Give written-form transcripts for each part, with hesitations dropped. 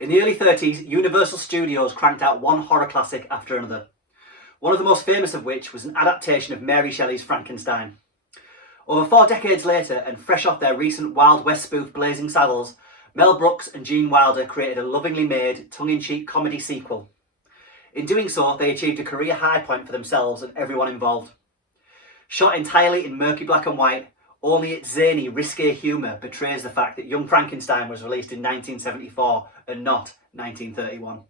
In the early 30s, Universal Studios cranked out one horror classic after another. One of the most famous of which was an adaptation of Mary Shelley's Frankenstein. Over 4 decades later, and fresh off their recent Wild West spoof Blazing Saddles, Mel Brooks and Gene Wilder created a lovingly made, tongue-in-cheek comedy sequel. In doing so, they achieved a career high point for themselves and everyone involved. Shot entirely in murky black and white, only its zany, risque humour betrays the fact that Young Frankenstein was released in 1974 and not 1931.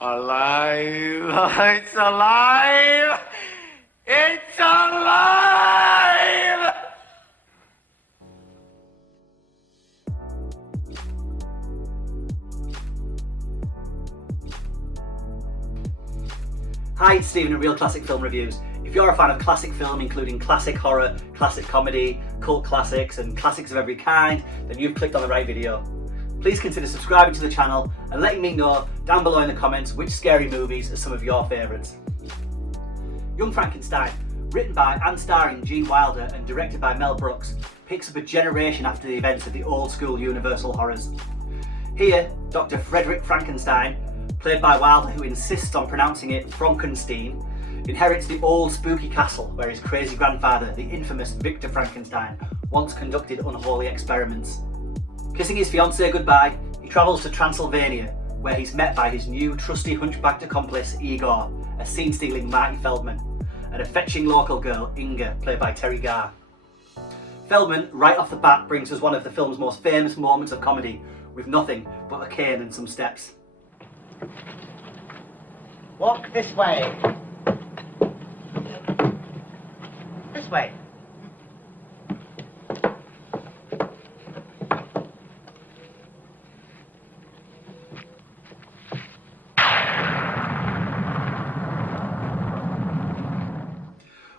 Alive! It's alive! It's alive! Hi, it's Stephen at Real Classic Film Reviews. If you're a fan of classic film, including classic horror, classic comedy, cult classics and classics of every kind, then you've clicked on the right video. Please consider subscribing to the channel and letting me know down below in the comments which scary movies are some of your favourites. Young Frankenstein, written by and starring Gene Wilder and directed by Mel Brooks, picks up a generation after the events of the old school Universal horrors. Here, Dr. Frederick Frankenstein, played by Wilder, who insists on pronouncing it Frankenstein, inherits the old spooky castle where his crazy grandfather, the infamous Victor Frankenstein, once conducted unholy experiments. Kissing his fiancée goodbye, he travels to Transylvania, where he's met by his new trusty hunchbacked accomplice Igor, a scene-stealing Marty Feldman, and a fetching local girl, Inga, played by Terry Garr. Feldman, right off the bat, brings us one of the film's most famous moments of comedy, with nothing but a cane and some steps. Walk this way. This way.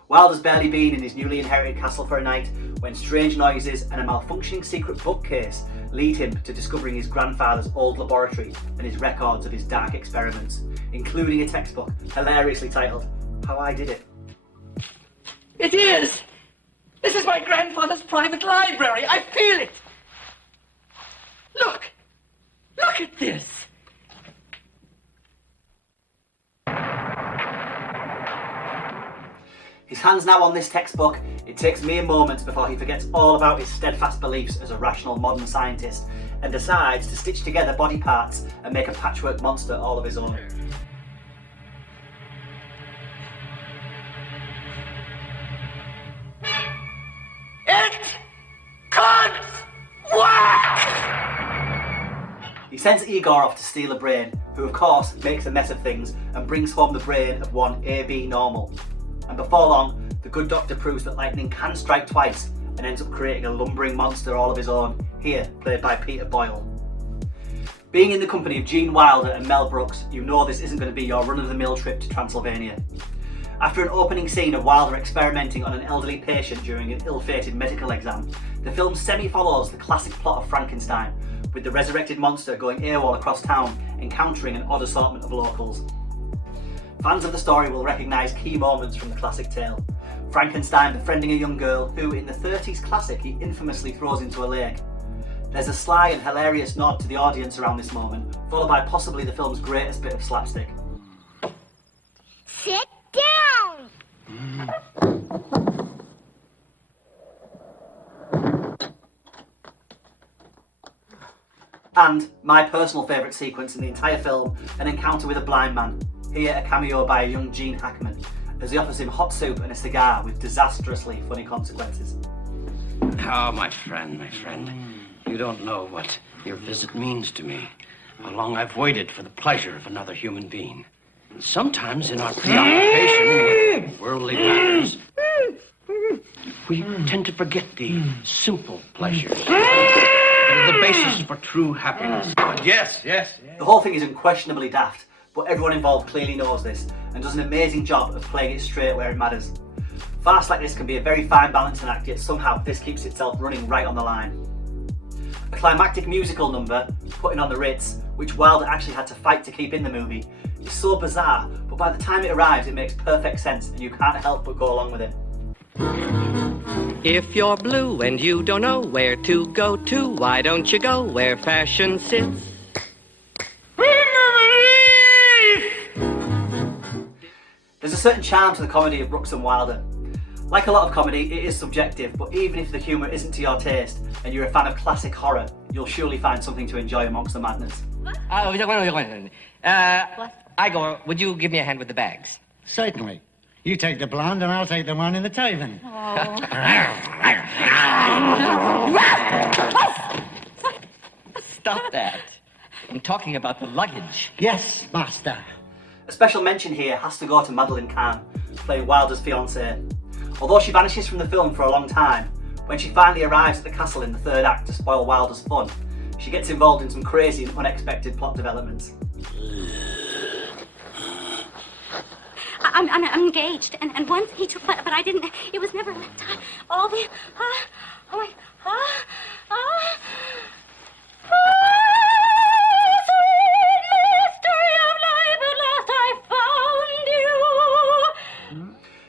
Wilder's barely been in his newly inherited castle for a night when strange noises and a malfunctioning secret bookcase lead him to discovering his grandfather's old laboratory and his records of his dark experiments, including a textbook hilariously titled How I Did It. It is! This is my grandfather's private library. I feel it! Look! Look at this! His hand's now on this textbook. It takes mere moments before he forgets all about his steadfast beliefs as a rational modern scientist and decides to stitch together body parts and make a patchwork monster all of his own. It can't work! He sends Igor off to steal a brain, who of course makes a mess of things and brings home the brain of one AB Normal. And before long, the good doctor proves that lightning can strike twice and ends up creating a lumbering monster all of his own, here played by Peter Boyle. Being in the company of Gene Wilder and Mel Brooks, you know this isn't going to be your run-of-the-mill trip to Transylvania. After an opening scene of Wilder experimenting on an elderly patient during an ill-fated medical exam, the film semi-follows the classic plot of Frankenstein, with the resurrected monster going AWOL across town, encountering an odd assortment of locals. Fans of the story will recognise key moments from the classic tale. Frankenstein befriending a young girl who, in the 30s classic, he infamously throws into a lake. There's a sly and hilarious nod to the audience around this moment, followed by possibly the film's greatest bit of slapstick. Sit down! And my personal favourite sequence in the entire film, an encounter with a blind man. Here, a cameo by a young Gene Hackman, as he offers him hot soup and a cigar with disastrously funny consequences. Oh, my friend, you don't know what your visit means to me. How long I've waited for the pleasure of another human being. Sometimes in our preoccupation with worldly matters, we tend to forget the simple pleasures that are the basis for true happiness. Yes. The whole thing is unquestionably daft, but everyone involved clearly knows this and does an amazing job of playing it straight where it matters. Farce like this can be a very fine balancing act, yet somehow this keeps itself running right on the line. A climactic musical number, Putting on the Ritz, which Wilder actually had to fight to keep in the movie, is so bizarre, but by the time it arrives it makes perfect sense and you can't help but go along with it. If you're blue and you don't know where to go to, why don't you go where fashion sits? There's a certain charm to the comedy of Brooks and Wilder. Like a lot of comedy, it is subjective, but even if the humour isn't to your taste and you're a fan of classic horror, you'll surely find something to enjoy amongst the madness. Igor, would you give me a hand with the bags? Certainly. You take the blonde and I'll take the one in the tavern. Stop that. I'm talking about the luggage. Yes, master. A special mention here has to go to Madeline Kahn, playing Wilder's fiancée. Although she vanishes from the film for a long time, when she finally arrives at the castle in the third act to spoil Wilder's fun, she gets involved in some crazy and unexpected plot developments. I'm engaged, and once he took, but I didn't. It was never all the.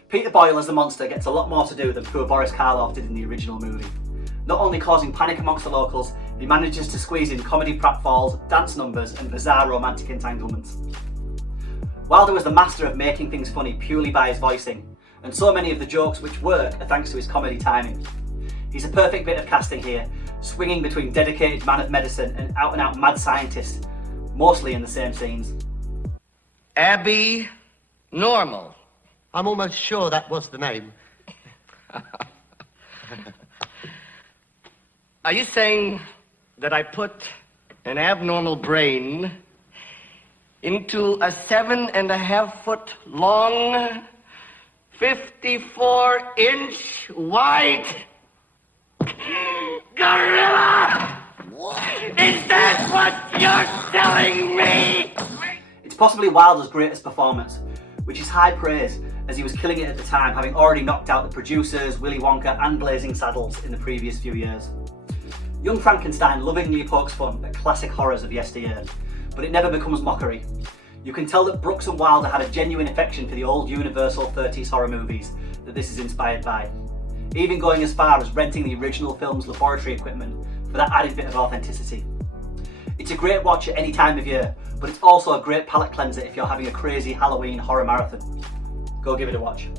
Peter Boyle as the monster gets a lot more to do than poor Boris Karloff did in the original movie. Not only causing panic amongst the locals, he manages to squeeze in comedy pratfalls, dance numbers and bizarre romantic entanglements. Wilder was the master of making things funny purely by his voicing, and so many of the jokes which work are thanks to his comedy timing. He's a perfect bit of casting here, swinging between dedicated man of medicine and out-and-out mad scientist, mostly in the same scenes. Abby Normal. I'm almost sure that was the name. Are you saying that I put an abnormal brain into a 7.5-foot long, 54-inch wide gorilla? Is that what you're telling me? It's possibly Wilder's greatest performance, which is high praise as he was killing it at the time, having already knocked out the producers, Willy Wonka and Blazing Saddles in the previous few years. Young Frankenstein lovingly pokes fun at classic horrors of yesteryear, but it never becomes mockery. You can tell that Brooks and Wilder had a genuine affection for the old Universal 30s horror movies that this is inspired by, even going as far as renting the original film's laboratory equipment for that added bit of authenticity. It's a great watch at any time of year, but it's also a great palate cleanser if you're having a crazy Halloween horror marathon. Go give it a watch.